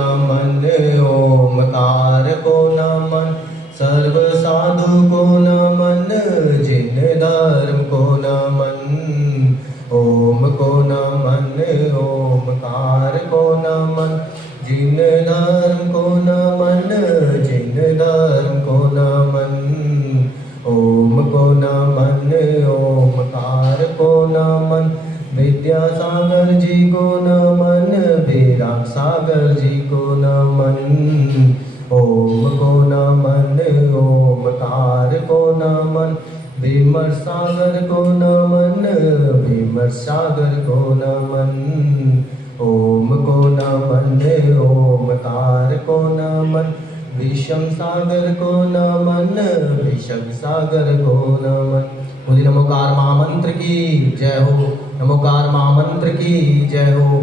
मन ओमकार को नमन, सर्व साधु को नमन, जिन धर्म को नमन। ओम को नमन, ओमकार को नमन, जिन धर्म को नमन, जिन धर्म को नमन। ओम को नमन, ओमकार को नमन, विद्यासागर जी को नमन, विराग सागर जी को नमन। ओम को नमन, ओमकार को नमन, विमर सागर को नमन, विमर सागर को नमन। ओम को नमन, ओमकार को नमन, विषम सागर को नमन, विषम सागर को नमन। बोलिए नमोकार महामंत्र की जय हो, नमोकार महामंत्र की जय हो।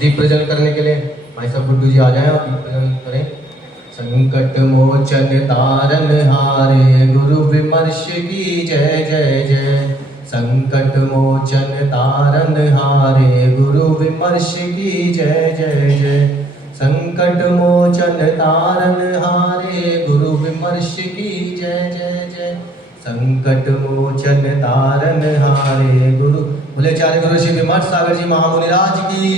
दीप प्रज्वलन करने के लिए भाई साहब गुड्डू जी आ जाए और दीप प्रज्वलन करें। संकट मोचन तारन हारे, गुरु विमर्श की जय जय जय। संकट मोचन तारन हारे, गुरु विमर्श की जय जय जय। संकट मोचन तारन हारे, गुरु विमर्श की जय जय जय। संकट मोचन तारन हारे गुरु। बोले चारे गुरु श्री विमर्श सागर जी महामुनिराज की,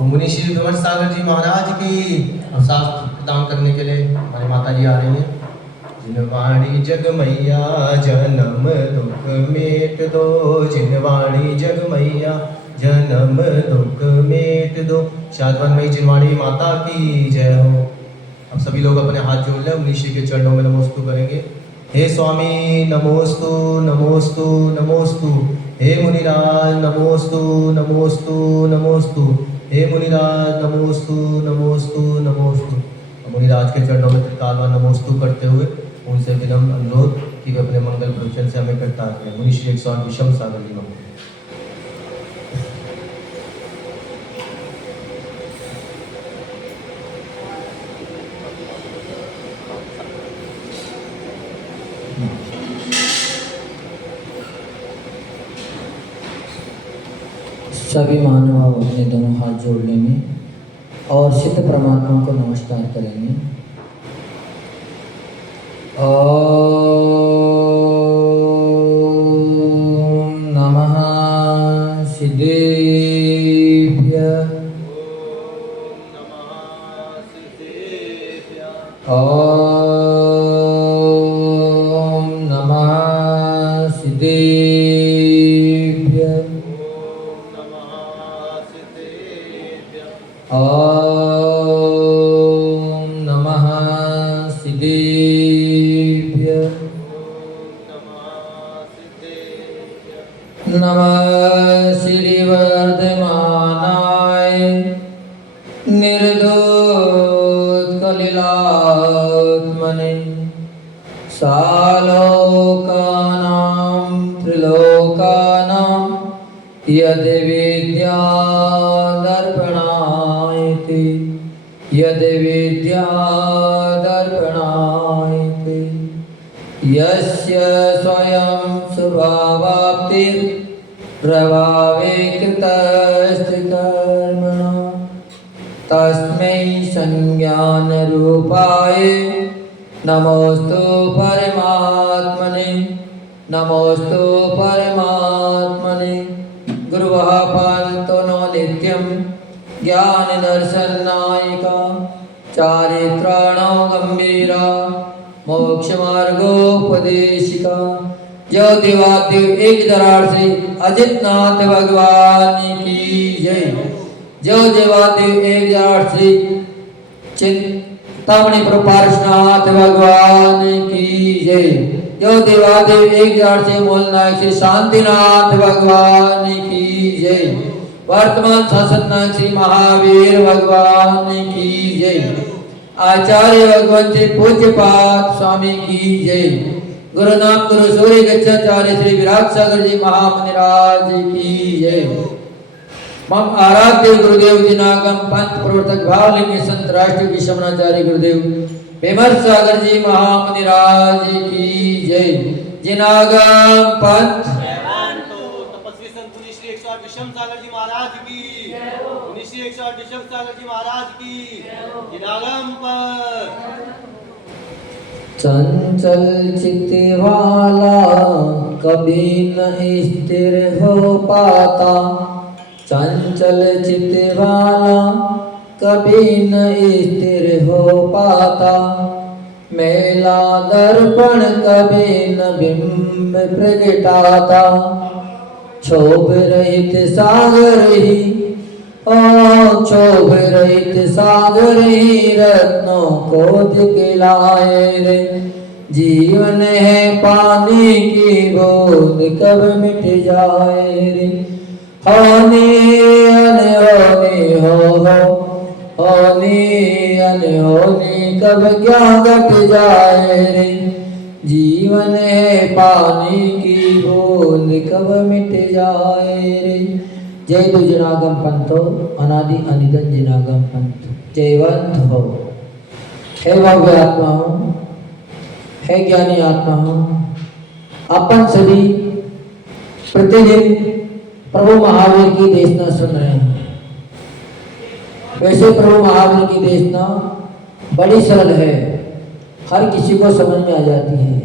मुनि श्री विमर्श सागर जी महाराज की। अब शास्त्र प्रदान करने के लिए हमारी माता जी आ रही हैं। जिनवाणी जग मैया जन्म दुख मेट दो, जिनवाणी जग मैया जन्म दुख मेट दो। शादवनमयी जिनवाणी माता की जय हो। अब सभी लोग अपने हाथ जोड़ लें, मुनि श्री के चरणों में नमोस्तु करेंगे। हे स्वामी नमोस्तु नमोस्तु नमोस्तु, हे मुनिराज नमोस्तु नमोस्तु नमोस्तु, हे मुनिराज नमोस्तु नमोस्तु नमोस्तु। मुनिराज के चरणों में त्रिकालवार नमोस्तु करते हुए उनसे विनम्र अनुरोध कि वे अपने मंगल प्रवचन से हमें करता है। मुनि श्री 108 विषम सागर जी नमो। सभी मानव अपने दोनों हाथ जोड़ लेंगे और सिद्ध परमात्मा को नमस्कार करेंगे। ओम नमः सिद्धेभ्यः। ओम नमः सिद्धेभ्यः। ओम नमः सिद्धेभ्यः। नमः श्री वर्धमानाय निर्दोषकलिलात्मने, सालोकानां त्रिलोकानां यद् विद्यादर्पणायते, यद् विद्यादर्पणायते। यस्य स्वयं स्वभावाप्तिर्प्रभावे कृतस्ति कर्मणा, तस्मै संज्ञानरूपाय नमोस्तु परमात्मने, नमोस्तु परमात्मने। गुरुः पालतो नो नित्यं ज्ञानदर्शननायिका, चारित्राणो गंभीरा, मोक्षमार्गोपदेशिका। ज्योतिवाद्य एक दरार से अजितनाथ भगवान की जय। ज्योतिवाद्य एक दरार से चिंतामणि पार्श्वनाथ भगवान की जय। ज्योतिवाद्य एक दरार से मूलनायक श्री शांतिनाथ भगवान की जय। वर्तमान शासन नायक श्री महावीर भगवान की जय। आचार्य भगवान से पूज्यपाद स्वामी की जय। गुरु नाम गुरु सूर्य गच्छाचार्य श्री विराग सागर जी महामुनिराज की जय। मम आराध्य गुरुदेव जिनागम पंथ प्रवर्तक भावलिंग संत राष्ट्रीय विश्वनाचार्य गुरुदेव विमर्श सागर जी महामुनिराज की जय। जिनागम पंथ तपस्वी संत मुनि श्री 108 विषम सागर जी महाराज की, मुनि श्री 108 विषम सागर जी महाराज की जिनागम पर। चंचल चित्त वाला कभी न स्थिर हो पाता, चंचल चित्त वाला कभी न स्थिर हो पाता, मेला दर्पण कभी न बिंब प्रगटाता, क्षोभ रहित सागर ही क्षोभ रहित सागर ही रत्नों को दिखलाए रे, जीवन है पानी की बूंद कब मिट जाए रे, होनी अनहोनी होनी अनहोनी कब क्या घट जाए रे, जीवन है पानी की बूंद कब मिट जाए रे। जय दो जिनागम पंथो, अनादि अनिधन जिनागम पंथ, जयवंत हो। हे भव्य आत्मा हो, हे ज्ञानी आत्मा हो, अपन सभी प्रतिदिन प्रभु महावीर की देशना सुन रहे हैं। वैसे प्रभु महावीर की देशना बड़ी सरल है, हर किसी को समझ में आ जाती है,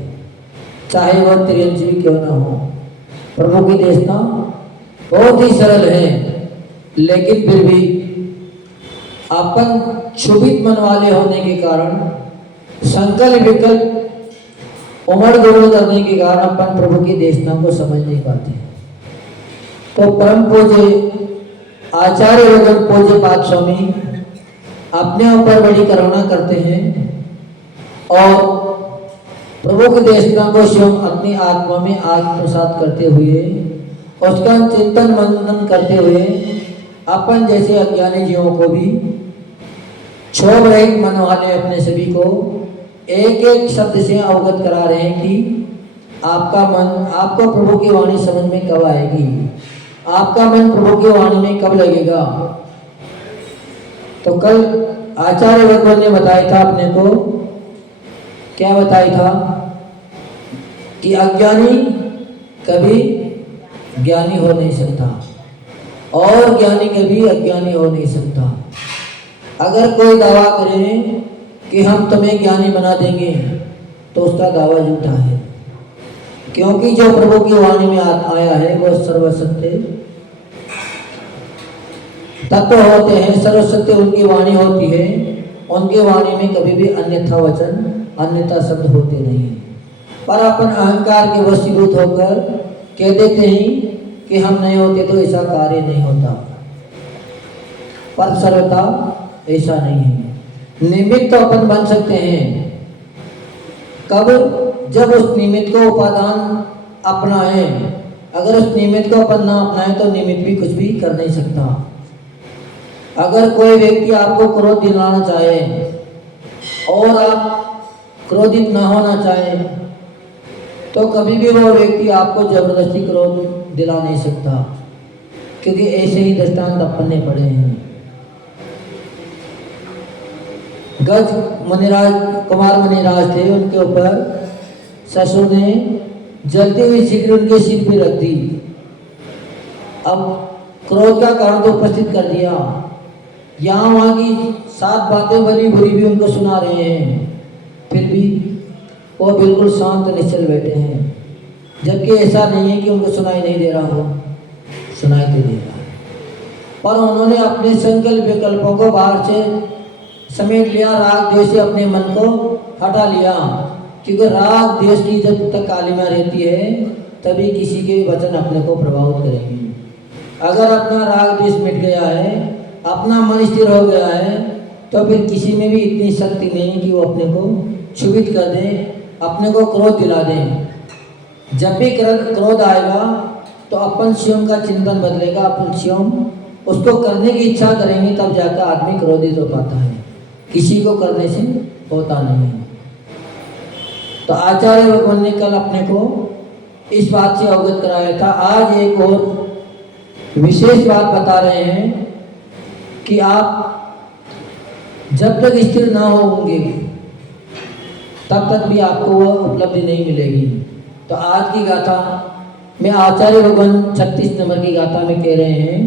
चाहे वह तिरंजीवी क्यों ना हो। प्रभु की देशना बहुत ही सरल है, लेकिन फिर भी अपन क्षुभित मन वाले होने के कारण, संकल्प विकल्प उमड़ दौड़ करने के कारण अपन प्रभु की देशना को समझ नहीं पाते। तो परम पूज्य आचार्य एवं पूज्य पाद स्वामी अपने ऊपर बड़ी करुणा करते हैं और प्रभु की देशना को स्वयं अपनी आत्मा में आत्मसात करते हुए, उसका चिंतन मनन करते हुए अपन जैसे अज्ञानी जीवों को भी क्षोभ रहित मन वाले अपने सभी को एक एक शब्द से अवगत करा रहे हैं कि आपका मन, आपको प्रभु की वाणी समझ में कब आएगी, आपका मन प्रभु की वाणी में कब लगेगा। तो कल आचार्य भगवान ने बताया था अपने को, क्या बताया था कि अज्ञानी कभी ज्ञानी हो नहीं सकता और ज्ञानी कभी अज्ञानी हो नहीं सकता। अगर कोई दावा करे कि हम तुम्हें ज्ञानी बना देंगे तो उसका दावा झूठा है, क्योंकि जो प्रभु की वाणी में आया है वह सर्वसत्य तत्व होते हैं, सर्वसत्य उनकी वाणी होती है, उनकी वाणी में कभी भी अन्यथा वचन, अन्यथा शब्द होते नहीं। पर अपन अहंकार के वशीभूत होकर कह देते हैं कि हम नहीं होते तो ऐसा कार्य नहीं होता, पर सर्वथा ऐसा नहीं है। निमित्त तो अपन बन सकते हैं, कब? जब उस निमित्त को उपादान अपनाए। अगर उस निमित्त को अपन ना अपनाए तो निमित्त भी कुछ भी कर नहीं सकता। अगर कोई व्यक्ति आपको क्रोध दिलाना चाहे और आप क्रोधित ना होना चाहे तो कभी भी वो व्यक्ति आपको जबरदस्ती क्रोध दिला नहीं सकता, क्योंकि ऐसे ही दृष्टांत अपन ने पढ़े हैं। गज मुनिराज, कुमार मुनिराज थे, उनके ऊपर ससुर ने जलती हुई सिगरेट उनके सिर पे रख दी। अब क्रोध का कारण तो उपस्थित कर दिया, यहाँ वहाँ की 7 बातें भली बुरी भी उनको सुना रहे हैं, फिर भी वो बिल्कुल शांत निश्चल बैठे हैं, जबकि ऐसा नहीं है कि उनको सुनाई नहीं दे रहा हो, सुनाई तो दे रहा है। पर उन्होंने अपने संकल्प विकल्पों को बाहर से समेट लिया, राग द्वेष से अपने मन को हटा लिया, क्योंकि राग द्वेष की जब तक कालिमा रहती है तभी किसी के वचन अपने को प्रभावित करेंगे। अगर अपना राग द्वेष मिट गया है, अपना मन स्थिर हो गया है, तो फिर किसी में भी इतनी शक्ति नहीं है कि वो अपने को क्षुभित कर दें, अपने को क्रोध दिला दें। जब भी क्रोध आएगा तो अपन स्वयं का चिंतन बदलेगा, अपन स्वयं उसको करने की इच्छा करेंगे, तब जाकर आदमी क्रोधित हो पाता है, किसी को करने से होता नहीं। तो आचार्य भगवान ने कल अपने को इस बात से अवगत कराया था। आज एक और विशेष बात बता रहे हैं कि आप जब तक स्थिर ना होंगे तब तक भी आपको वह उपलब्धि नहीं मिलेगी। तो आज की गाथा में आचार्य भगवान 36 नंबर की गाथा में कह रहे हैं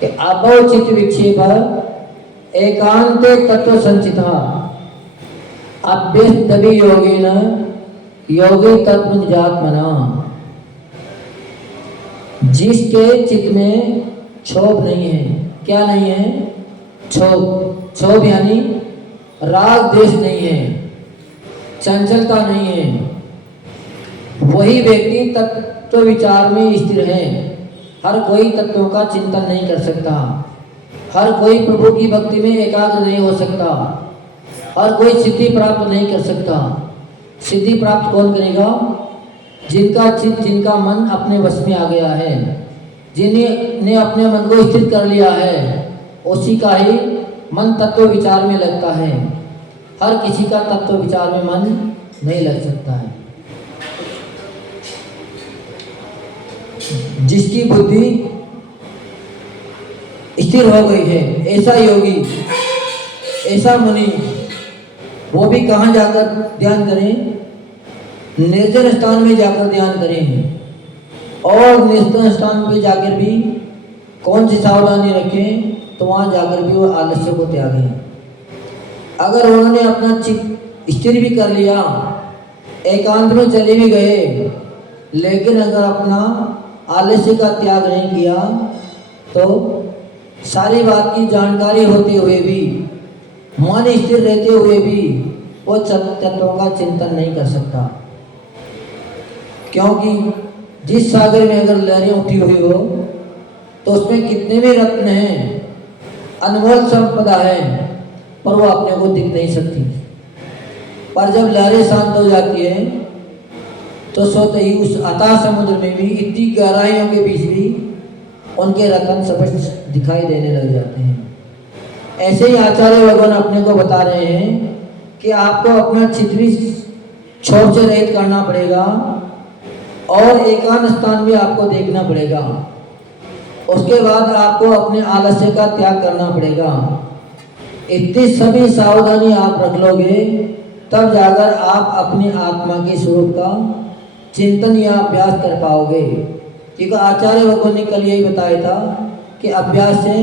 कि अभव चित्त विक्षेप एकांते तत्व संचिता अभ्यस्तवि योगेन योगी तत्व निजात्मना। जिसके चित्त में क्षोभ नहीं है, क्या नहीं है? क्षोभ। क्षोभ यानी राग द्वेष नहीं है, चंचलता नहीं है, वही व्यक्ति तत्व विचार में स्थिर है। हर कोई तत्वों का चिंतन नहीं कर सकता, हर कोई प्रभु की भक्ति में एकाग्र नहीं हो सकता, हर कोई सिद्धि प्राप्त नहीं कर सकता। सिद्धि प्राप्त कौन करेगा? जिनका चित्त, जिनका मन अपने वश में आ गया है, जिन्हें अपने मन को स्थिर कर लिया है, उसी का ही मन तत्व विचार में लगता है। हर किसी का तत्व विचार में मन नहीं लग सकता है। जिसकी बुद्धि स्थिर हो गई है, ऐसा योगी, ऐसा मुनि, वो भी कहाँ जाकर ध्यान करें? निर्जन स्थान में जाकर ध्यान करें। और निर्जन स्थान पे जाकर भी कौन सी सावधानी रखें? तो वहाँ जाकर भी वो आलस्य को त्यागें। अगर उन्होंने अपना चित्त स्थिर भी कर लिया, एकांत में चले भी गए, लेकिन अगर अपना आलस्य का त्याग नहीं किया तो सारी बात की जानकारी होते हुए भी, मन स्थिर रहते हुए भी वो तत्वों का चिंतन नहीं कर सकता। क्योंकि जिस सागर में अगर लहरें उठी हुई हो तो उसमें कितने भी रत्न हैं, अनमोल संपदा है, पर वो अपने को दिख नहीं सकती। पर जब लहरें शांत हो जाती है तो सोते ही उस अथाह समुद्र में भी, इतनी गहराइयों के बीच भी उनके रत्न स्पष्ट दिखाई देने लग जाते हैं। ऐसे ही आचार्य भगवान अपने को बता रहे हैं कि आपको अपना चित्त भी क्षोभ से रहित करना पड़ेगा और एकांत स्थान भी आपको देखना पड़ेगा। उसके बाद आपको अपने आलस्य का त्याग करना पड़ेगा। इतनी सभी सावधानी आप रख लोगे तब जाकर आप अपनी आत्मा के स्वरूप का चिंतन या अभ्यास कर पाओगे। क्योंकि आचार्य भगवान ने कल यही बताया था कि अभ्यास से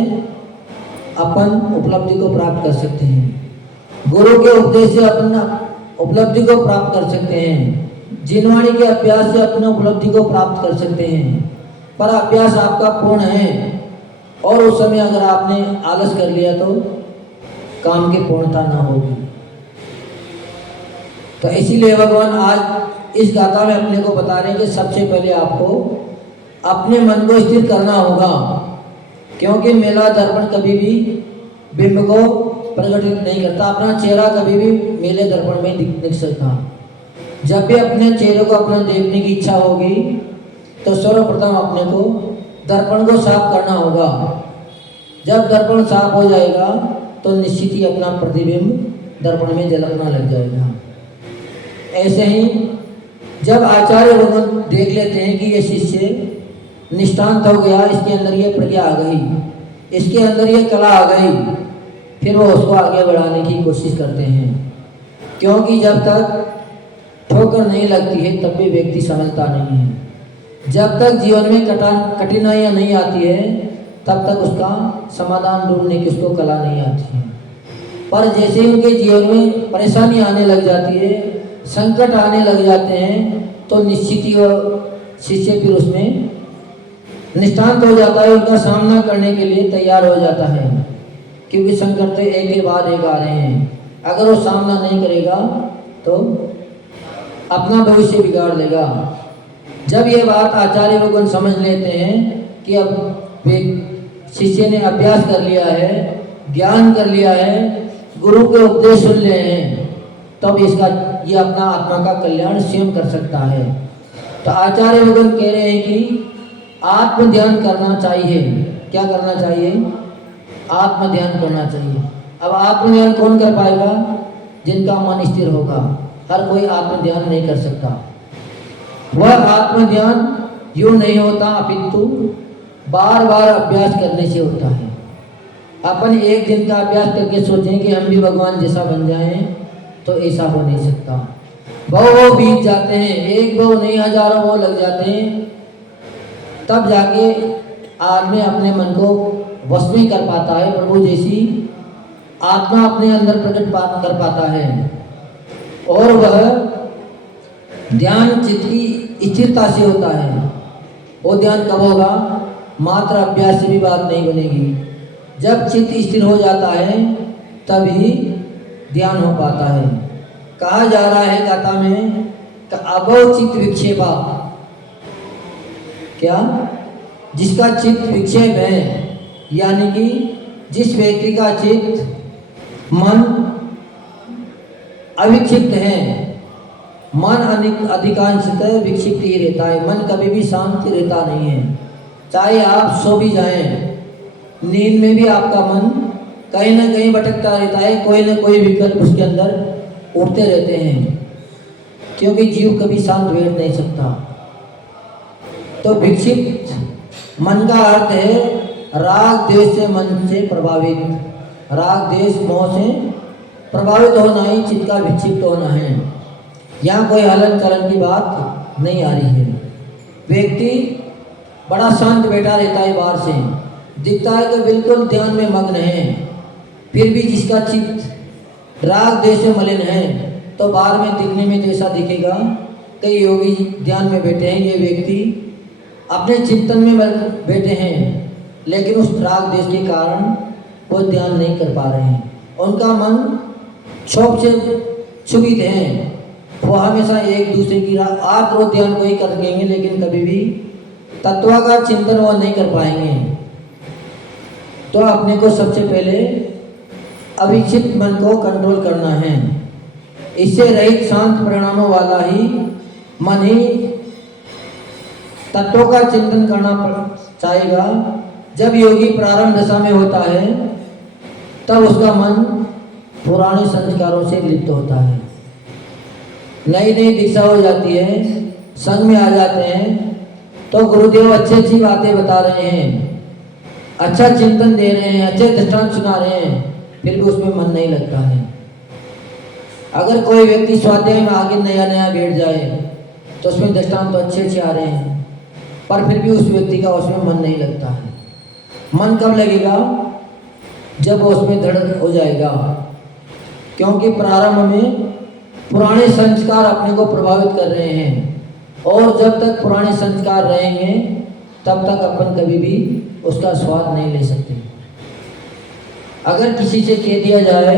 अपन उपलब्धि को प्राप्त कर सकते हैं, गुरु के उपदेश से अपन उपलब्धि को प्राप्त कर सकते हैं, जिनवाणी के अभ्यास से अपने उपलब्धि को प्राप्त कर सकते हैं। पर अभ्यास आपका पूर्ण है और उस समय अगर आपने आलस कर लिया तो काम की पूर्णता ना होगी। तो इसीलिए भगवान आज इस गाथा में अपने को बता रहे हैं कि सबसे पहले आपको अपने मन को स्थिर करना होगा। क्योंकि मेला दर्पण कभी भी बिंब को प्रकटित नहीं करता, अपना चेहरा कभी भी मेले दर्पण में दिख सकता। जब भी अपने चेहरे को अपना देखने की इच्छा होगी तो सर्वप्रथम अपने को दर्पण को साफ करना होगा। जब दर्पण साफ हो जाएगा तो निश्चित ही अपना प्रतिबिंब दर्पण में झलकना लग जाएगा। ऐसे ही जब आचार्य भगवान देख लेते हैं कि ये शिष्य निष्ठांत हो गया, इसके अंदर ये प्रज्ञा आ गई, इसके अंदर ये कला आ गई, फिर वो उसको आगे बढ़ाने की कोशिश करते हैं। क्योंकि जब तक ठोकर नहीं लगती है तब भी व्यक्ति समझता नहीं है। जब तक जीवन में कठिनाइयाँ नहीं आती है तब तक उसका समाधान ढूंढने की उसको कला नहीं आती है। पर जैसे ही उनके जीवन में परेशानी आने लग जाती है, संकट आने लग जाते हैं, तो निश्चित ही वो शिष्य फिर उसमें निष्ठांत हो जाता है, उनका सामना करने के लिए तैयार हो जाता है। क्योंकि संकट तो एक के बाद एक आ रहे हैं, अगर वो सामना नहीं करेगा तो अपना भविष्य बिगाड़ लेगा। जब ये बात आचार्य भगवान समझ लेते हैं कि अब शिष्य ने अभ्यास कर लिया है, ज्ञान कर लिया है, गुरु के उपदेश सुन लिए हैं, तब इसका ये अपना आत्मा का कल्याण स्वयं कर सकता है। तो आचार्य भगवान कह रहे हैं कि आत्म ध्यान करना चाहिए। क्या करना चाहिए? आत्म ध्यान करना चाहिए। अब आत्म ध्यान कौन कर पाएगा? जिनका मन स्थिर होगा। हर कोई आत्म ध्यान नहीं कर सकता। वह आत्म ध्यान यूं नहीं होता, अपितु बार बार अभ्यास करने से होता है। अपन एक दिन का अभ्यास करके सोचें कि हम भी भगवान जैसा बन जाएं, तो ऐसा हो नहीं सकता। बहु बीत जाते हैं, एक बहु नहीं हजारों वो लग जाते हैं, तब जाके आदमी अपने मन को वश में कर पाता है, प्रभु जैसी आत्मा अपने अंदर प्रकट कर पाता है। और वह ध्यान चित्त की स्थिरता से होता है। वो ध्यान कब होगा? मात्र अभ्यास से भी बात नहीं बनेगी। जब चित्त स्थिर हो जाता है तभी ध्यान हो पाता है। कहा जा रहा है गाथा में कि अबो चित्त विक्षेपा, क्या? जिसका चित्त विक्षेप है, यानी कि जिस व्यक्ति का चित्त मन अविक्षिप्त है, मन अधिकांशतः विक्षिप्त ही रहता है। मन कभी भी शांत रहता नहीं है। चाहे आप सो भी जाएं, नींद में भी आपका मन कहीं ना कहीं भटकता रहता है। कोई ना कोई विकल्प उसके अंदर उठते रहते हैं, क्योंकि जीव कभी शांत बैठ नहीं सकता। तो विक्षिप्त मन का अर्थ है राग द्वेष से मन से प्रभावित। राग द्वेष मोह से प्रभावित होना ही चित्त का विक्षिप्त होना है। यहाँ कोई हलन चलन की बात नहीं आ रही है। व्यक्ति बड़ा शांत बैठा रहता है, बाहर से दिखता है कि बिल्कुल ध्यान में मग्न है, फिर भी जिसका चित्त राग द्वेष से मलिन है तो बाहर में दिखने में जैसा दिखेगा कई योगी ध्यान में बैठे हैं, ये व्यक्ति अपने चिंतन में बैठे हैं, लेकिन उस राग द्वेष के कारण वो ध्यान नहीं कर पा रहे हैं। उनका मन क्षोभ से क्षुभित हैं। वो हमेशा एक दूसरे की आप वो ध्यान को ही कर सकेंगे, लेकिन कभी भी तत्व का चिंतन वो नहीं कर पाएंगे। तो अपने को सबसे पहले अविक्षिप्त मन को कंट्रोल करना है। इससे रहित शांत परिणामों वाला ही मन ही तत्वों का चिंतन करना चाहेगा। जब योगी प्रारंभ दशा में होता है तब उसका मन पुराने संस्कारों से लिप्त होता है। नई नई दिशा हो जाती है, संग में आ जाते हैं तो गुरुदेव अच्छी अच्छी बातें बता रहे हैं, अच्छा चिंतन दे रहे हैं, अच्छे दृष्टांत सुना रहे हैं, फिर भी उसमें मन नहीं लगता है। अगर कोई व्यक्ति स्वाध्याय में आगे नया नया बैठ जाए तो उसमें दृष्टांत तो अच्छे अच्छे आ रहे हैं, पर फिर भी उस व्यक्ति का उसमें मन नहीं लगता है। मन कब लगेगा? जब वो उसमें दृढ़ हो जाएगा, क्योंकि प्रारंभ में पुराने संस्कार अपने को प्रभावित कर रहे हैं, और जब तक पुराने संस्कार रहेंगे तब तक अपन कभी भी उसका स्वाद नहीं ले सकते। अगर किसी से कह दिया जाए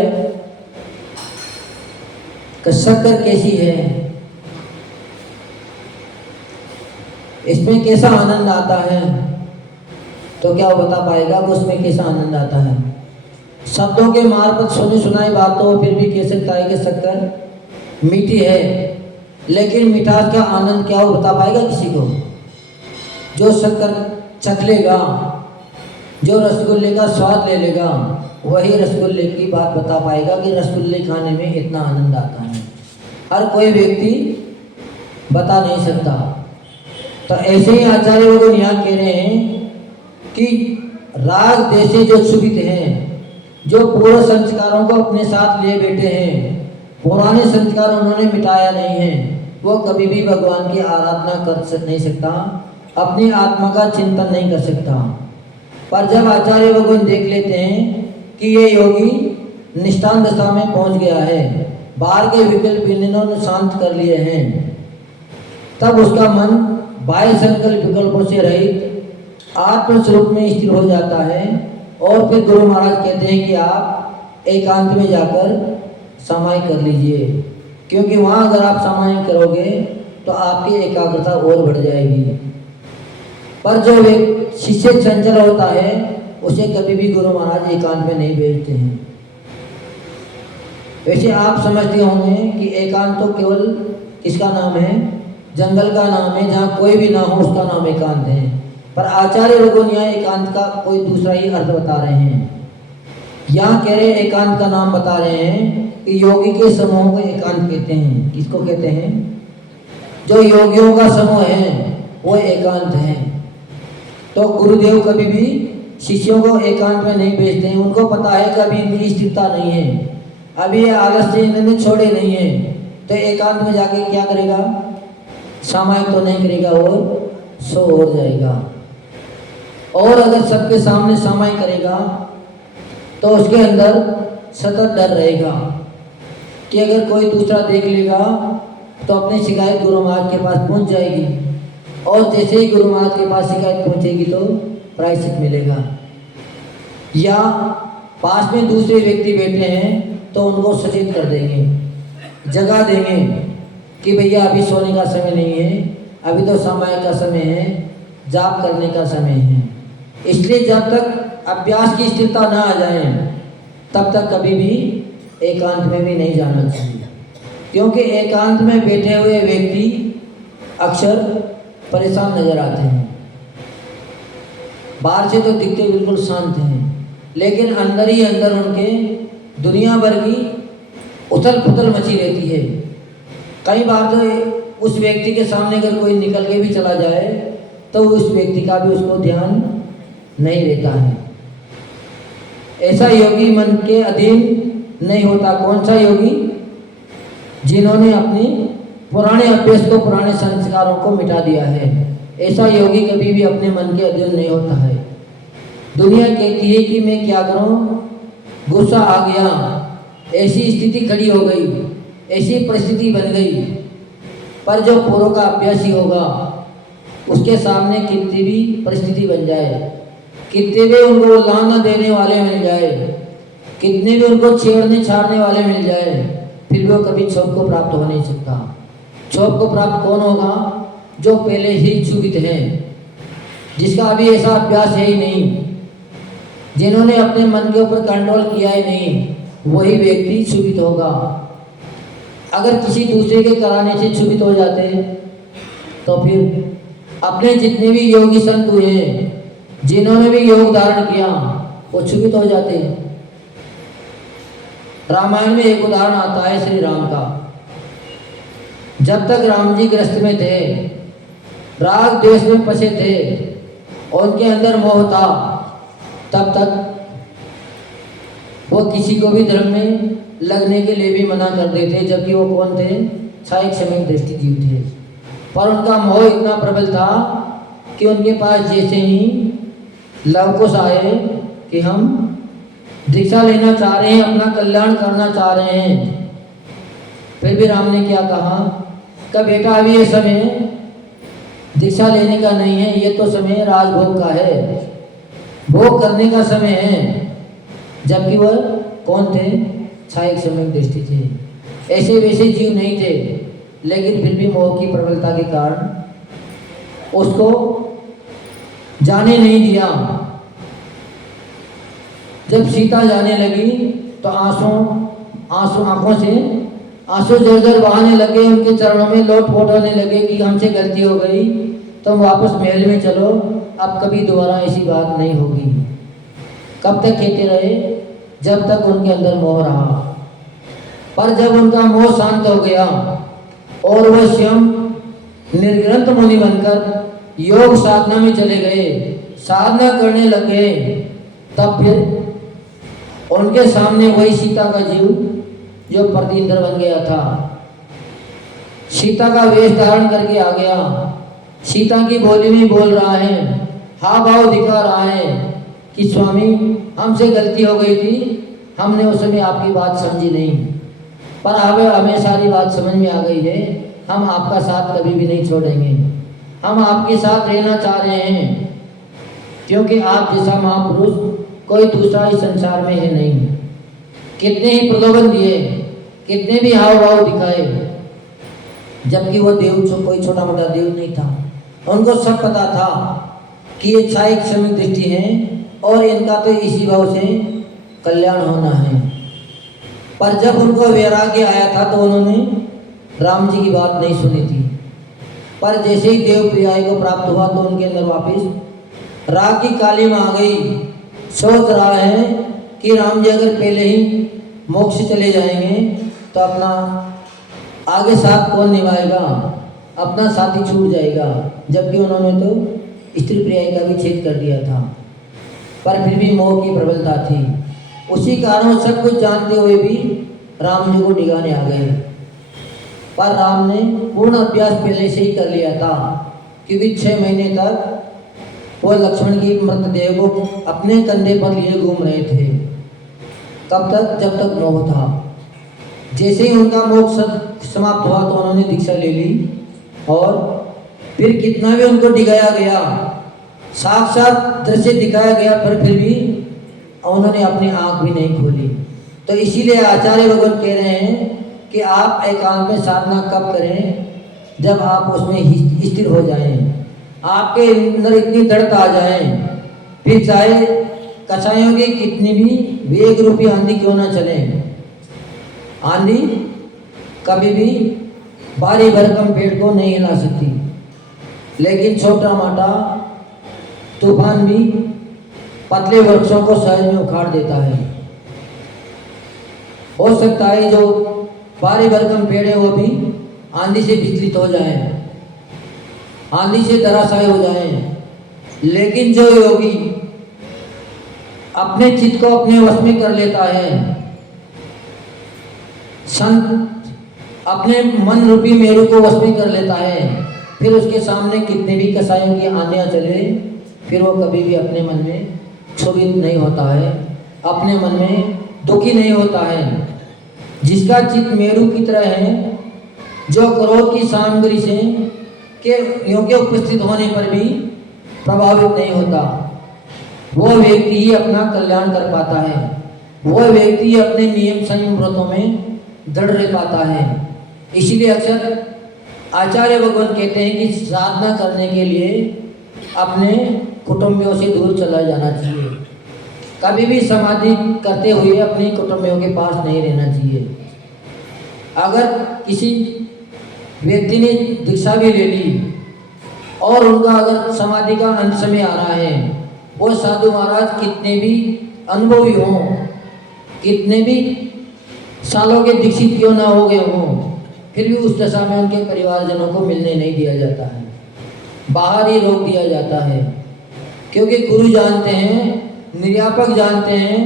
कि शक्कर कैसी है, इसमें कैसा आनंद आता है, तो क्या वो बता पाएगा कि उसमें कैसा आनंद आता है? शब्दों के मार्फत सुनी सुनाई बातों फिर भी कह सकता है कि शक्कर मीठी है, लेकिन मिठास का आनंद क्या वो बता पाएगा किसी को? जो शक्कर चख लेगा, जो रसगुल्ले का स्वाद ले लेगा, वही रसगुल्ले की बात बता पाएगा कि रसगुल्ले खाने में इतना आनंद आता है। हर कोई व्यक्ति बता नहीं सकता। तो ऐसे ही आचार्य लोग यहाँ कह रहे हैं कि राग द्वेष से जो क्षुभित हैं, जो पूर्व संस्कारों को अपने साथ लिए बैठे हैं, पुराने संस्कार उन्होंने मिटाया नहीं है, वो कभी भी भगवान की आराधना कर नहीं सकता, अपनी आत्मा का चिंतन नहीं कर सकता। पर जब आचार्य भगवान देख लेते हैं कि ये योगी निष्ठान दशा में पहुंच गया है, बाहर के विकल्प इन्होंने शांत कर लिए हैं, तब उसका मन बाह्य संकल्प विकल्पों से रहित आत्म स्वरूप में स्थिर हो जाता है। और फिर गुरु महाराज कहते हैं कि आप एकांत में जाकर समाधि कर लीजिए, क्योंकि वहाँ अगर आप समाधि करोगे तो आपकी एकाग्रता और बढ़ जाएगी। पर जो शिष्य चंचल होता है उसे कभी भी गुरु महाराज एकांत में नहीं भेजते हैं। वैसे आप समझते होंगे कि एकांत तो केवल किसका नाम है? जंगल का नाम है, जहाँ कोई भी ना हो उसका नाम एकांत है। पर आचार्य लोगों यहाँ एकांत का कोई दूसरा ही अर्थ बता रहे हैं। यहाँ कह रहे एकांत का नाम बता रहे हैं कि योगी के समूह को एकांत कहते हैं। किसको कहते हैं? जो योगियों का समूह है वो एकांत है। तो गुरुदेव कभी भी शिष्यों को एकांत में नहीं भेजते हैं। उनको पता है कि अभी इनकी स्थिरता नहीं है, अभी ये आलस्य इन्होंने छोड़े नहीं है, तो एकांत में जाके क्या करेगा? सामायिक तो नहीं करेगा और सो हो जाएगा। और अगर सबके सामने सामायिक करेगा तो उसके अंदर सतत डर रहेगा कि अगर कोई दूसरा देख लेगा तो अपनी शिकायत गुरु महाराज के पास पहुंच जाएगी, और जैसे ही गुरु महाराज के पास शिकायत पहुंचेगी तो प्रायश्चित मिलेगा। या पास में दूसरे व्यक्ति बैठे हैं तो उनको सचेत कर देंगे, जगा देंगे कि भैया अभी सोने का समय नहीं है, अभी तो समय का समय है, जाप करने का समय है। इसलिए जब तक अभ्यास की स्थिरता ना आ जाए तब तक कभी भी एकांत में भी नहीं जाना चाहिए, क्योंकि एकांत में बैठे हुए व्यक्ति अक्सर परेशान नजर आते हैं। बाहर से तो दिखते बिल्कुल शांत हैं, लेकिन अंदर ही अंदर उनके दुनिया भर की उथल पुथल मची रहती है। कई बार तो उस व्यक्ति के सामने अगर कोई निकल के भी चला जाए तो उस व्यक्ति का भी उसको ध्यान नहीं रहता है। ऐसा योगी मन के अधीन नहीं होता। कौन सा योगी? जिन्होंने अपनी पुराने अभ्यास को, पुराने संस्कारों को मिटा दिया है। ऐसा योगी कभी भी अपने मन के अधीन नहीं होता है। दुनिया कहती है कि मैं क्या करूं, गुस्सा आ गया, ऐसी स्थिति खड़ी हो गई, ऐसी परिस्थिति बन गई। पर जो पूर्व का अभ्यासी होगा उसके सामने कितनी भी परिस्थिति बन जाए, कितने भी उनको लाना देने वाले मिल जाए, कितने भी उनको छेड़ने छाड़ने वाले मिल जाए, फिर भी वो कभी क्षोभ को प्राप्त हो नहीं सकता। क्षोभ को प्राप्त कौन होगा? जो पहले ही क्षुभित है, जिसका अभी ऐसा अभ्यास है ही नहीं, जिन्होंने अपने मन के ऊपर कंट्रोल किया ही नहीं, वही व्यक्ति क्षुभित होगा। अगर किसी दूसरे के कराने से क्षुभित हो जाते तो फिर अपने जितने भी योगी संत हुए, जिन्होंने भी योग धारण किया, वो क्षुभित हो जाते हैं। रामायण में एक उदाहरण आता है श्री राम का। जब तक राम जी गृहस्थ में थे, राग द्वेष में फंसे थे और उनके अंदर मोह था, तब तक वो किसी को भी धर्म में लगने के लिए भी मना कर देते, जबकि वो कौन थे? क्षायिक समय दृष्टि जीव थे। पर उनका मोह इतना प्रबल था कि उनके पास जैसे ही लवकुश आए कि हम दीक्षा लेना चाह रहे हैं, अपना कल्याण करना चाह रहे हैं, फिर भी राम ने क्या कहा कि बेटा अभी ये समय दीक्षा लेने का नहीं है, ये तो समय राजभोग का है, भोग करने का समय है। जबकि वह कौन थे? क्षायिक समय दृष्टि थे। ऐसे वैसे जीव नहीं थे, लेकिन फिर भी मोह की प्रबलता के कारण उसको जाने नहीं दिया। जब सीता जाने लगी तो आंसू आंखों से आंसू जर बहाने लगे, उनके चरणों में लोट-पोट होने लगे कि हमसे गलती हो गई, तुम वापस महल में चलो, अब कभी दोबारा ऐसी बात नहीं होगी। कब तक कहते रहे? जब तक उनके अंदर मोह रहा। पर जब उनका मोह शांत हो गया और वह स्वयं निर्ग्रंथ मुनि बनकर योग साधना में चले गए, साधना करने लगे, तब फिर उनके सामने वही सीता का जीव जो प्रति इंद्र बन गया था, सीता का वेश धारण करके आ गया, सीता की बोली में बोल रहा है, हाव भाव दिखा रहा है कि स्वामी हमसे गलती हो गई थी, हमने उस समय आपकी बात समझी नहीं, पर अब हमें सारी बात समझ में आ गई है, हम आपका साथ कभी भी नहीं छोड़ेंगे, हम आपके साथ रहना चाह रहे हैं, क्योंकि आप जैसा महापुरुष कोई दूसरा इस संसार में है नहीं। कितने ही प्रलोभन दिए, कितने भी हाव भाव दिखाए, जबकि वो देव कोई छोटा मोटा देव नहीं था। उनको सब पता था कि ये क्षायिक समय दृष्टि है और इनका तो इसी भाव से कल्याण होना है। पर जब उनको वैराग्य आया था तो उन्होंने राम जी की बात नहीं सुनी थी। पर जैसे ही देव प्रियाय को प्राप्त हुआ तो उनके अंदर वापस राग की काली आ गई। सोच रहा है कि राम जी अगर पहले ही मोक्ष चले जाएंगे तो अपना आगे साथ कौन निभाएगा, अपना साथी छूट जाएगा, जबकि उन्होंने तो स्त्री प्रियाय का भी छेद कर दिया था। पर फिर भी मोह की प्रबलता थी, उसी कारण सब कुछ जानते हुए भी राम जी को डिगाने आ गए। पर राम ने पूर्ण अभ्यास पहले से ही कर लिया था, क्योंकि 6 महीने तक वो लक्ष्मण की मृतदेह को अपने कंधे पर लिए घूम रहे थे। कब तक? जब तक मोह था। जैसे ही उनका मोक्ष समाप्त हुआ तो उन्होंने दीक्षा ले ली और फिर कितना भी उनको दिखाया गया, साक्षात दृश्य दिखाया गया, पर फिर भी उन्होंने अपनी आंख भी नहीं खोली। तो इसीलिए आचार्य भगवान कह रहे हैं कि आप एकांत में साधना कब करें? जब आप उसमें स्थिर हो जाएं, आपके अंदर इतनी दृढ़ता आ जाए, फिर चाहे कसाइयों की कितनी भी वेग रूपी आंधी क्यों ना चले, आंधी कभी भी भारी भरकम पेड़ को नहीं हिला सकती, लेकिन छोटा मोटा तूफान भी पतले वृक्षों को सहज में उखाड़ देता है। हो सकता है जो भारी भरकम पेड़ है वो भी आंधी से विचलित हो जाए, आंधी से धराशायी हो जाए, लेकिन जो योगी अपने चित्त को अपने वश में कर लेता है, संत अपने मन रूपी मेरू को वश में कर लेता है, फिर उसके सामने कितने भी कसाइयों की आंधियां चले, फिर वो कभी भी अपने मन में क्षोभित नहीं होता है, अपने मन में दुखी नहीं होता है। जिसका चित्त मेरू की तरह है, जो क्रोध की सामग्री से के योग्य उपस्थित होने पर भी प्रभावित नहीं होता, वो व्यक्ति ही अपना कल्याण कर पाता है, वो व्यक्ति अपने नियम संयम व्रतों में दृढ़ रह पाता है। इसलिए अक्सर आचार्य भगवान कहते हैं कि साधना करने के लिए अपने कुटुंबियों से दूर चला जाना चाहिए, कभी भी समाधि करते हुए अपने कुटुंबियों के पास नहीं रहना चाहिए। अगर किसी व्यक्ति ने दीक्षा भी ले ली और उनका अगर समाधि का अंत समय आ रहा है, वो साधु महाराज कितने भी अनुभवी हों, कितने भी सालों के दीक्षित क्यों ना हो गए हों, फिर भी उस दशा में उनके परिवारजनों को मिलने नहीं दिया जाता है, बाहर ही रोक दिया जाता है। क्योंकि गुरु जानते हैं, निर्यापक जानते हैं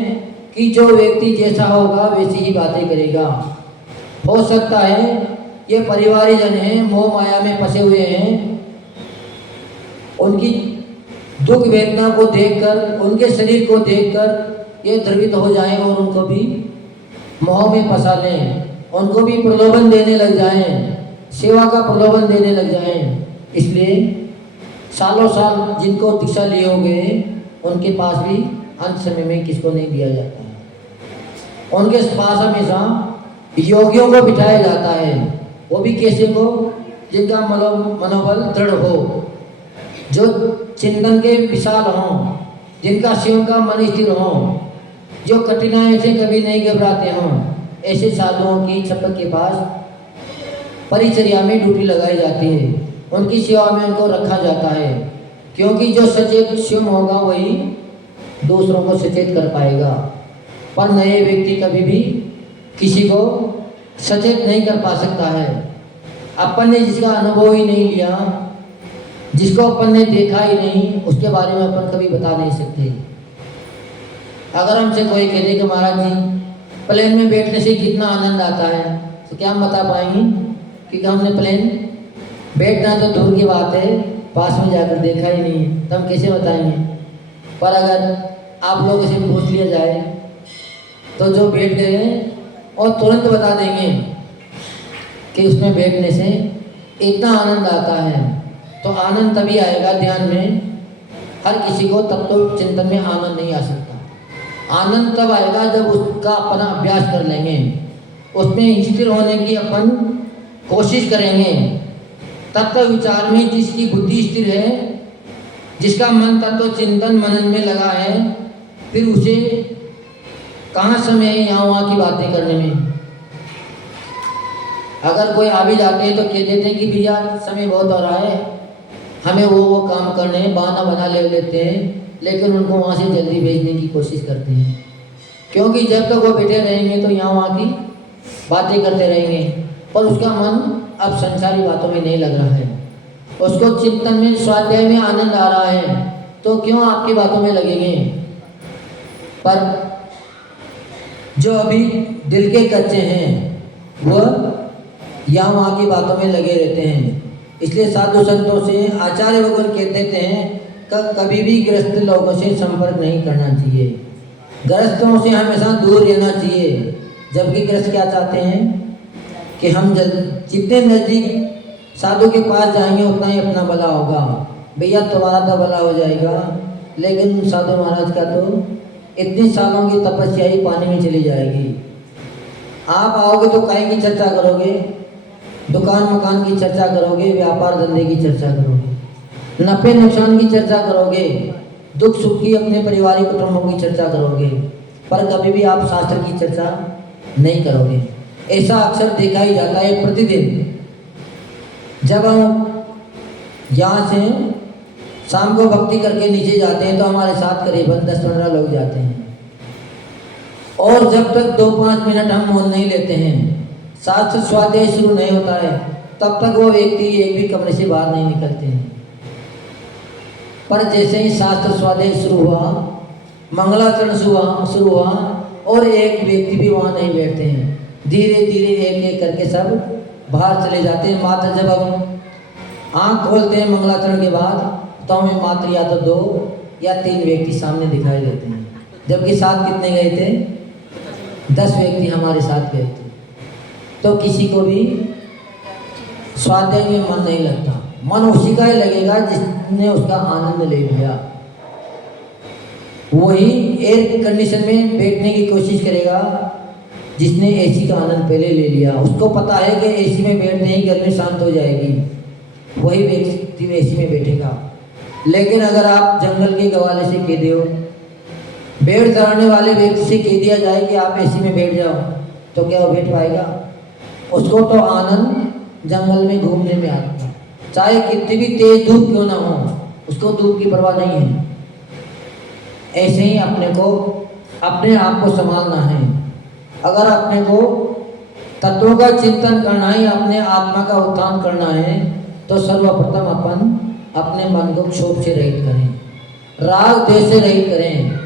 कि जो व्यक्ति जैसा होगा वैसी ही बातें करेगा। हो सकता है ये परिवारजन हैं, मोह माया में फंसे हुए हैं, उनकी दुख वेदना को देखकर, उनके शरीर को देखकर ये द्रवित हो जाएं और उनको भी मोह में फंसा लें, उनको भी प्रलोभन देने लग जाएं, सेवा का प्रलोभन देने लग जाएं। इसलिए सालों साल जिनको दीक्षा लिए हो गए, उनके पास भी अंत समय में किसको नहीं दिया जाता है। उनके पास हमेशा योगियों को बिठाया जाता है, वो भी कैसे को? जिनका मनोबल दृढ़ हो, जो चिंतन के विशाल हों, जिनका शिव का मन स्थिर हो, जो कठिनाइयों से कभी नहीं घबराते हों, ऐसे साधुओं की छपक के पास परिचर्या में ड्यूटी लगाई जाती है, उनकी सेवा में उनको रखा जाता है। क्योंकि जो सचेत शिव होगा वही दूसरों को सचेत कर पाएगा, पर नए व्यक्ति कभी भी किसी को सचेत नहीं कर पा सकता है। अपन ने जिसका अनुभव ही नहीं लिया, जिसको अपन ने देखा ही नहीं, उसके बारे में अपन कभी बता नहीं सकते। अगर हमसे कोई कह दे कि महाराज जी प्लेन में बैठने से कितना आनंद आता है, तो क्या हम बता पाएंगे? क्योंकि हमने प्लेन बैठना तो दूर की बात है, पास में जाकर देखा ही नहीं, तो हम कैसे बताएंगे? पर अगर आप लोगों से पूछ लिया जाए तो जो बैठ गए हैं और तुरंत बता देंगे कि उसमें बैठने से इतना आनंद आता है। तो आनंद तभी आएगा ध्यान में, हर किसी को तब तो चिंतन में आनंद नहीं आ सकता। आनंद तब आएगा जब उसका अपना अभ्यास कर लेंगे, उसमें स्थिर होने की अपन कोशिश करेंगे। तत्व विचार में जिसकी बुद्धि स्थिर है, जिसका मन तत्व चिंतन मनन में लगा है, फिर उसे कहाँ समय है यहाँ वहाँ की बातें करने में। अगर कोई आ भी जाते हैं तो कह देते हैं कि भैया समय बहुत हो रहा है, हमें वो काम करने हैं, बहाना बना ले लेते हैं, लेकिन उनको वहाँ से जल्दी भेजने की कोशिश करते हैं। क्योंकि जब तक वो बैठे रहेंगे तो यहाँ वहाँ की बातें करते रहेंगे, पर उसका मन अब संसारी बातों में नहीं लग रहा है, उसको चिंतन में स्वाध्याय में आनंद आ रहा है, तो क्यों आपकी बातों में लगेंगे। पर जो अभी दिल के कच्चे हैं वह यहाँ वहाँ की बातों में लगे रहते हैं। इसलिए साधु संतों से आचार्य भगवान कहते हैं कि कभी भी गृहस्थ लोगों से संपर्क नहीं करना चाहिए। ग्रस्तों से हमेशा दूर रहना चाहिए। जबकि ग्रस्त क्या चाहते हैं कि हम जितने नज़दीक साधु के पास जाएंगे उतना ही अपना भला होगा। भैया तुम्हारा तो भला हो जाएगा, लेकिन साधु महाराज का तो इतने सालों की तपस्या ही पानी में चली जाएगी। आप आओगे तो काय की चर्चा करोगे, दुकान मकान की चर्चा करोगे, व्यापार धंधे की चर्चा करोगे, नफे नुकसान की चर्चा करोगे, दुख सुख की अपने पारिवारिक कुटुंबों की चर्चा करोगे, पर कभी भी आप शास्त्र की चर्चा नहीं करोगे। ऐसा अक्सर देखा ही जाता है प्रतिदिन। जब हम यहाँ से शाम को भक्ति करके नीचे जाते हैं तो हमारे साथ करीबन 10-15 लोग जाते हैं, और जब तक 2-5 मिनट हम मौन नहीं लेते हैं, शास्त्र स्वाध्याय शुरू नहीं होता है, तब तक वो व्यक्ति एक भी कमरे से बाहर नहीं निकलते हैं। पर जैसे ही शास्त्र स्वाध्याय शुरू हुआ, मंगलाचरण शुरू हुआ और एक व्यक्ति भी वहाँ नहीं बैठते हैं, धीरे धीरे एक एक करके सब बाहर चले जाते हैं। मात्र जब हम आँख खोलते हैं मंगलाचरण के बाद, तो हमें मात्र या तो 2 या 3 व्यक्ति सामने दिखाई देते हैं। जबकि साथ कितने गए थे? 10 व्यक्ति हमारे साथ गए थे। तो किसी को भी स्वाध्याय में मन नहीं लगता। मन उसी का ही लगेगा जिसने उसका आनंद ले लिया। वही एयर कंडीशन में बैठने की कोशिश करेगा जिसने एसी का आनंद पहले ले लिया। उसको पता है कि एसी में बैठने ही गर्मी शांत हो जाएगी, वही व्यक्ति एसी में बैठेगा। लेकिन अगर आप जंगल के गवाले से कह दो, भेड़ चराने वाले व्यक्ति से कह दिया जाए कि आप एसी में बैठ जाओ, तो क्या वो बैठ पाएगा? उसको तो आनंद जंगल में घूमने में आता है, चाहे कितनी भी तेज धूप क्यों ना हो, उसको धूप की परवाह नहीं है। ऐसे ही अपने आप को संभालना है। अगर अपने को तत्वों का चिंतन करना है, अपने आत्मा का उत्थान करना है, तो सर्वप्रथम अपन अपने मन को क्षोभ से रहित करें, राग द्वेष से रहित करें।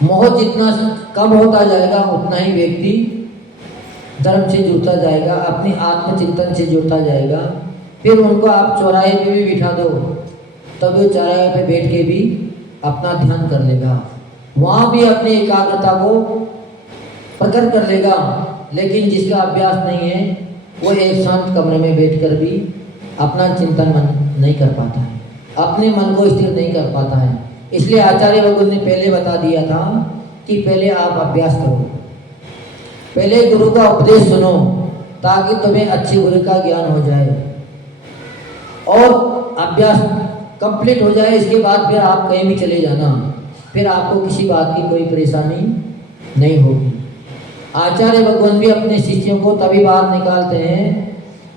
मोह जितना कम होता जाएगा उतना ही व्यक्ति धर्म से जुड़ता जाएगा, अपनी आत्मचिंतन से जुड़ता जाएगा। फिर उनको आप चौराहे पे भी बिठा दो, तब वो चौराहे पे बैठ के भी अपना ध्यान कर लेगा, वहाँ भी अपनी एकाग्रता को प्रकट कर लेगा। लेकिन जिसका अभ्यास नहीं है, वो एक शांत कमरे में बैठकर भी अपना चिंतन नहीं कर पाता है, अपने मन को स्थिर नहीं कर पाता है। इसलिए आचार्य भगवान ने पहले बता दिया था कि पहले आप अभ्यास करो, पहले गुरु का उपदेश सुनो, ताकि तुम्हें अच्छे गुरु का ज्ञान हो जाए और अभ्यास कंप्लीट हो जाए। इसके बाद फिर आप कहीं भी चले जाना, फिर आपको किसी बात की कोई परेशानी नहीं होगी। आचार्य भगवान भी अपने शिष्यों को तभी बाहर निकालते हैं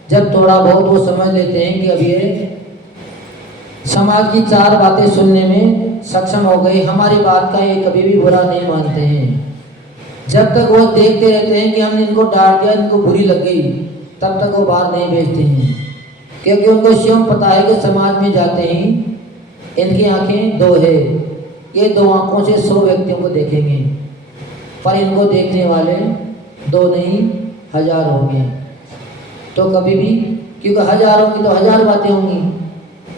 जब थोड़ा बहुत वो समझ लेते हैं कि अब ये समाज की 4 बातें सुनने में सक्षम हो गई, हमारी बात का ये कभी भी बुरा नहीं मानते हैं। जब तक वो देखते रहते हैं कि हमने इनको डांट दिया, इनको बुरी लग गई, तब तक वो बाहर नहीं भेजते हैं, क्योंकि उनको स्वयं पता है कि समाज में जाते ही इनकी आंखें 2 है, ये 2 आंखों से 100 व्यक्तियों को देखेंगे, पर इनको देखने वाले 2 नहीं 1000 होंगे। तो कभी भी, क्योंकि हजारों की तो 1000 बातें होंगी,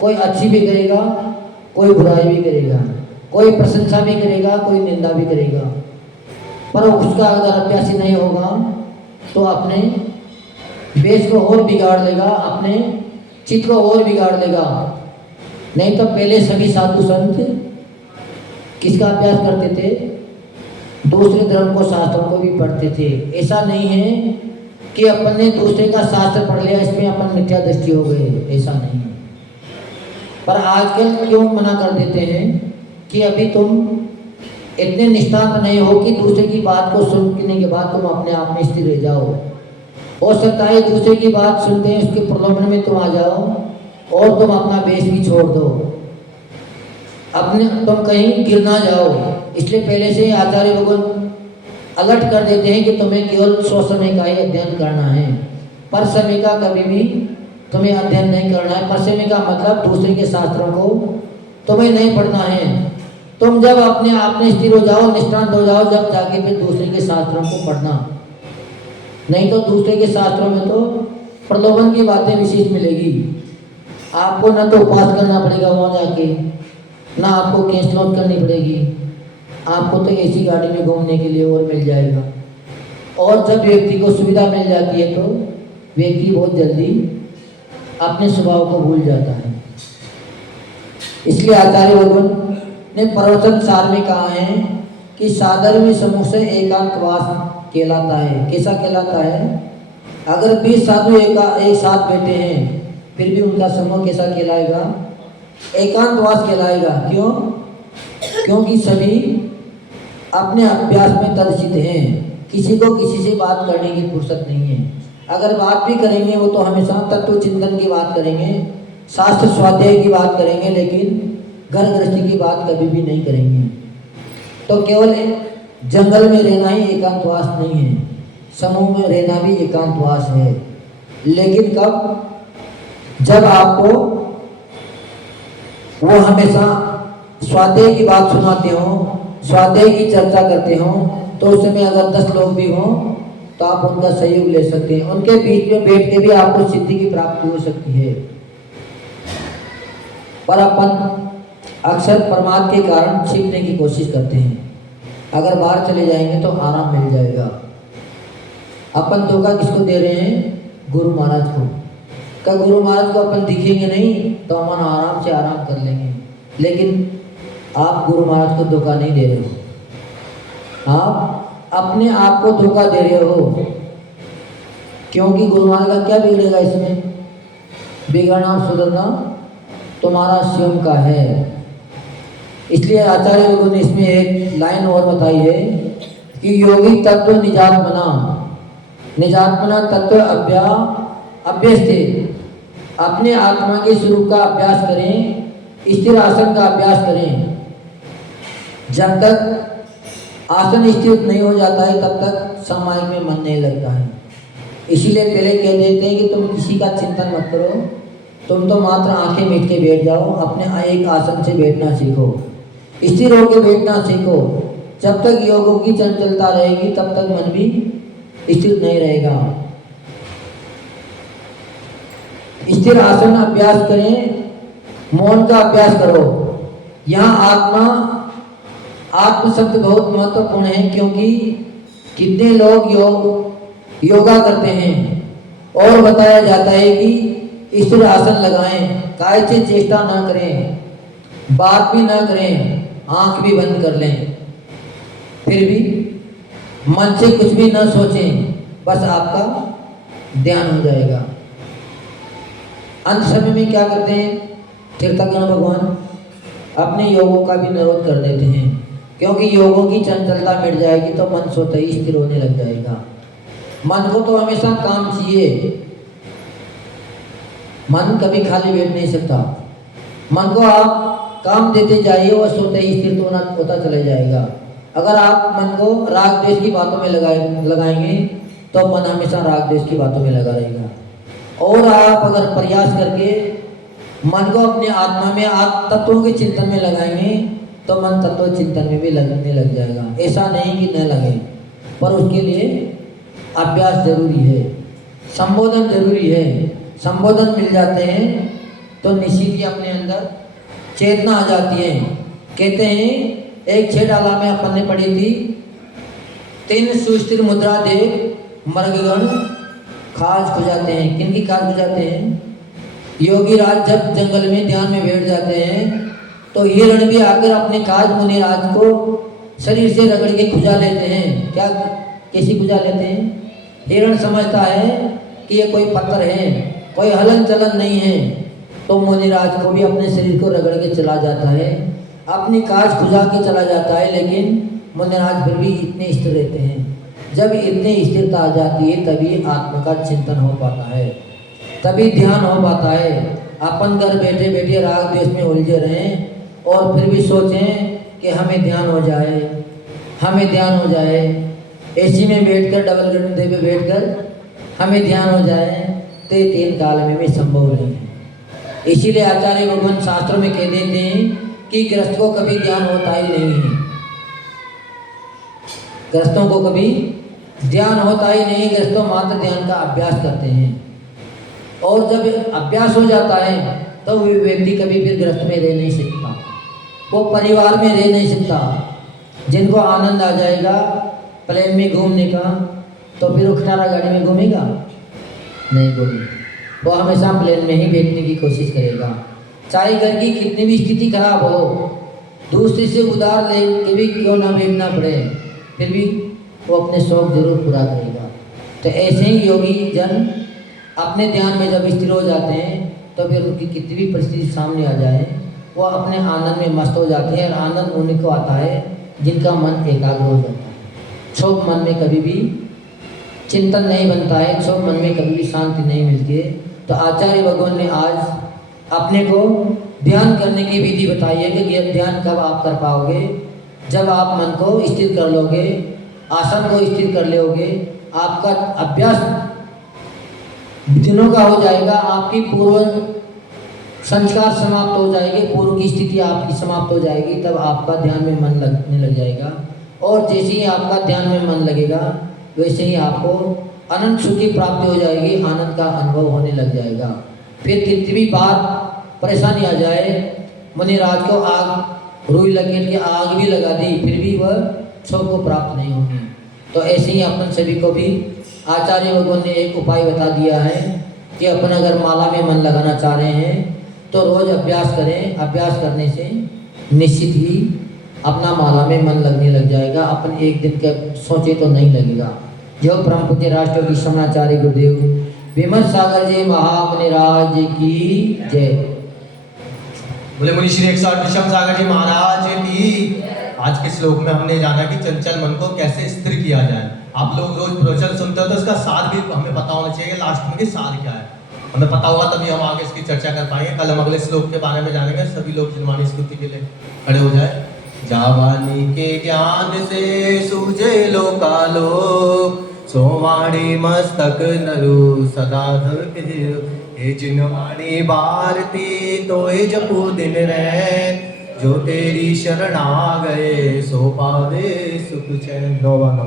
कोई अच्छी भी करेगा, कोई बुराई भी करेगा, कोई प्रशंसा भी करेगा, कोई निंदा भी करेगा, पर उसका अगर अभ्यास नहीं होगा तो अपने बेस को और बिगाड़ लेगा, अपने चित्त को और बिगाड़ लेगा। नहीं तो पहले सभी साधु संत किसका अभ्यास करते थे? दूसरे धर्म को, शास्त्रों को भी पढ़ते थे। ऐसा नहीं है कि अपन ने दूसरे का शास्त्र पढ़ लिया इसमें अपन मिथ्या दृष्टि हो गए, ऐसा नहीं है। पर आजकल क्यों मना कर देते हैं कि अभी तुम इतने निष्ठांत नहीं हो कि दूसरे की बात को सुनने के बाद तुम अपने आप में स्थिर रह जाओ। हो सकता है दूसरे की बात सुनते हैं उसके प्रलोभन में तुम आ जाओ और तुम अपना बेस भी छोड़ दो, अपने तुम कहीं गिर ना जाओ। इसलिए पहले से आचार्य भगवान अलर्ट कर देते हैं कि तुम्हें केवल स्वसमय का ही अध्ययन करना है, पर समय का कभी भी तुम्हें अध्ययन नहीं करना है। पर समय का मतलब दूसरे के शास्त्रों को तुम्हें नहीं पढ़ना है। तुम जब अपने आप में स्थिर हो जाओ, निष्ठांत हो जाओ, जब जाके फिर दूसरे के शास्त्रों को पढ़ना। नहीं तो दूसरे के शास्त्रों में तो प्रलोभन की बातें विशेष मिलेगी। आपको न तो उपास करना पड़ेगा वहाँ जाके, ना आपको केस नोट करनी पड़ेगी, आपको तो एसी गाड़ी में घूमने के लिए और मिल जाएगा। और जब व्यक्ति को सुविधा मिल जाती है तो व्यक्ति बहुत जल्दी अपने स्वभाव को भूल जाता है। इसलिए आचार्य भगवान ने प्रवचन सार में कहा है कि साधर्मी समूह से एकांतवास कहलाता है। कैसा कहलाता है? अगर 20 साधु एक साथ बैठे हैं फिर भी उनका समूह कैसा कहलाएगा? एकांतवास कहलाएगा। क्यों? क्योंकि सभी अपने अभ्यास में तदचित हैं। किसी को किसी से बात करने की फुर्सत नहीं है। अगर बात भी करेंगे वो तो हमेशा तत्व चिंतन की बात करेंगे, शास्त्र स्वाध्याय की बात करेंगे, लेकिन घर गृहस्थी की बात कभी भी नहीं करेंगे। तो केवल जंगल में रहना ही एकांतवास नहीं है, समूह में रहना भी एकांतवास है। लेकिन कब? जब आपको वो हमेशा स्वाध्याय की बात सुनाते हो, स्वाध्याय की चर्चा करते हो, तो उस समय अगर 10 लोग भी हों तो आप उनका सहयोग ले सकते हैं। उनके बीच में बैठ के भी आपको सिद्धि की प्राप्ति हो सकती है। पर अपन अक्सर प्रमाद के कारण छिपने की कोशिश करते हैं। अगर बाहर चले जाएंगे तो आराम मिल जाएगा। अपन धोखा किसको दे रहे हैं? गुरु महाराज को। क्या गुरु महाराज को अपन दिखेंगे नहीं तो अपन आराम से आराम कर लेंगे, लेकिन आप गुरु महाराज को धोखा नहीं दे रहे हो, आप अपने आप को धोखा दे रहे हो। क्योंकि गुरु महाराज का क्या बिगड़ेगा इसमें? बिगड़ना सुधरना तुम्हारा स्वयं का है। इसलिए आचार्य लोगों ने इसमें एक लाइन और बताई है कि योगी तत्व निजात्मना, निजात्मना तत्व अभ्यस्ते, अपने आत्मा के स्वरूप का अभ्यास करें, स्थिर आसन का अभ्यास करें। जब तक आसन स्थिर नहीं हो जाता है तब तक सामायिक में मन नहीं लगता है। इसीलिए पहले कह देते हैं कि तुम किसी का चिंतन मत करो, तुम तो मात्र आंखें मीट के बैठ जाओ, अपने एक आसन से बैठना सीखो, स्थिर होकर बैठना सीखो। जब तक योगों की चंचलता रहेगी तब तक मन भी स्थिर नहीं रहेगा। स्थिर आसन अभ्यास करें, मौन का अभ्यास करो। यहाँ आत्म शब्द बहुत महत्वपूर्ण है, क्योंकि कितने लोग योगा करते हैं और बताया जाता है कि स्थिर आसन लगाएं, काय से चेष्टा ना करें, बात भी ना करें, आंख भी बंद कर लें, फिर भी मन से कुछ भी ना सोचें, बस आपका ध्यान हो जाएगा। अंत समय में क्या करते हैं? तीर्थंकर भगवान अपने योगों का भी निरोध कर देते हैं, क्योंकि योगों की चंचलता मिट जाएगी तो मन स्वतः ही स्थिर होने लग जाएगा। मन को तो हमेशा काम चाहिए, मन कभी खाली बैठ नहीं सकता। मन को आप काम देते जाइए और स्वतः ही स्थिर होता चला जाएगा। अगर आप मन को राग द्वेष की बातों में लगाएंगे तो मन हमेशा राग द्वेष की बातों में लगा रहेगा। और आप अगर प्रयास करके मन को अपने आत्मा में तत्वों के चिंतन में लगाएंगे तो मन तत्व चिंतन में भी लगने लग जाएगा। ऐसा नहीं कि न लगे, पर उसके लिए अभ्यास जरूरी है, संबोधन जरूरी है। संबोधन मिल जाते हैं तो निश्चित ही अपने अंदर चेतना आ जाती है। कहते हैं एक छेड़ाला में अपन ने पढ़ी थी, 3 सुस्थिर मुद्रा देख मर्गगण खाज खुजाते हैं। किनकी खाज खुजाते हैं? योगी राज जब जंगल में ध्यान में बैठ जाते हैं तो हिरण भी आकर अपने काज मुनि राज को शरीर से रगड़ के खुजा लेते हैं। क्या कैसी खुजा लेते हैं? हिरण समझता है कि ये कोई पत्थर है, कोई हलन चलन नहीं है, तो मुनि राज को भी अपने शरीर को रगड़ के चला जाता है, अपनी काज खुजा के चला जाता है। लेकिन मुनि राज फिर भी इतने स्थिर रहते हैं। जब इतनी स्थिरता आ जाती है तभी आत्मा का चिंतन हो पाता है, तभी ध्यान हो पाता है। अपन घर बैठे बैठे राग द्वेष में उलझे रहें और फिर भी सोचें कि हमें ध्यान हो जाए, हमें ध्यान हो जाए, एसी में बैठकर डबल गड्ढे पे बैठकर हमें ध्यान हो जाए, तो ये 3 काल में भी संभव नहीं है। इसीलिए आचार्य भगवान शास्त्रों में कह देते हैं कि गृहस्थ को कभी ध्यान होता ही नहीं है, गृहस्थों को कभी ध्यान होता ही नहीं। गृहस्थों मात्र ध्यान का अभ्यास करते हैं, और जब अभ्यास हो जाता है तो व्यक्ति कभी भी गृहस्थ में रह नहीं सकता, वो परिवार में रह नहीं सकता, जिनको आनंद आ जाएगा प्लेन में घूमने का, तो फिर वो खटारा गाड़ी में घूमेगा नहीं घूमेगा, वो हमेशा प्लेन में ही बैठने की कोशिश करेगा। चाहे घर की कितनी भी स्थिति खराब हो, दूसरे से उधार ले के भी क्यों ना भेजना पड़े, फिर भी वो अपने शौक जरूर पूरा करेगा। तो ऐसे ही योगी जन अपने ध्यान में जब स्थिर हो जाते हैं तो फिर उनकी कितनी भी परिस्थिति सामने आ जाए वो अपने आनंद में मस्त हो जाते हैं। और आनंद उन्हीं को आता है जिनका मन एकाग्र हो जाता है। क्षोभ मन में कभी भी चिंतन नहीं बनता है, क्षोभ मन में कभी भी शांति नहीं मिलती है। तो आचार्य भगवान ने आज अपने को ध्यान करने की विधि बताई है कि यह ध्यान कब आप कर पाओगे, जब आप मन को स्थिर कर लोगे, आसन को स्थिर कर लोगे, आपका अभ्यास दिनों का हो जाएगा, आपकी पूर्व संस्कार समाप्त हो जाएगी, पूर्व की स्थिति आपकी समाप्त हो जाएगी, तब आपका ध्यान में मन लगने लग जाएगा। और जैसे ही आपका ध्यान में मन लगेगा वैसे ही आपको अनंत सुख की प्राप्ति हो जाएगी, आनंद का अनुभव होने लग जाएगा। फिर कितनी भी बात परेशानी आ जाए, मुनिराज को आग रुई लकीर की आग भी लगा दी फिर भी वह सुख को प्राप्त नहीं होगी। तो ऐसे ही अपन सभी को भी आचार्य भगवान ने एक उपाय बता दिया है कि अपन अगर माला में मन लगाना चाह रहे हैं तो रोज अभ्यास करें। अभ्यास करने से निश्चित ही अपना माला में मन लगने लग जाएगा। अपन एक दिन के सोचे तो नहीं लगेगा। जो परम पूज्य राष्ट्रपति समणाचार्य गुरुदेव विमल सागर जी महामुनिराज की जय। बोले मुनि श्री 108 विषम सागर जी महाराज की। आज के श्लोक में हमने जाना कि चंचल मन को कैसे स्थिर किया जाए। आप लोग रोज प्रवचन सुनते हो तो इसका सार भी हमें पता होना चाहिए लास्ट में कि सार क्या है। हमें पता होगा तभी हम आगे इसकी चर्चा कर पाएंगे। कल हम अगले श्लोक के बारे में जानेंगे। सभी लोग जिनवाणी स्तुति के लिए खड़े हो जाए। जावानी के ज्ञान से सूझे लोकालोक, सोवाणी मस्तक नरु सदा हे जिनवाणी भारती तोय जपो दिन रैन, जो तेरी शरण आ गए सो पावे सुख चैन। नौवा नौ।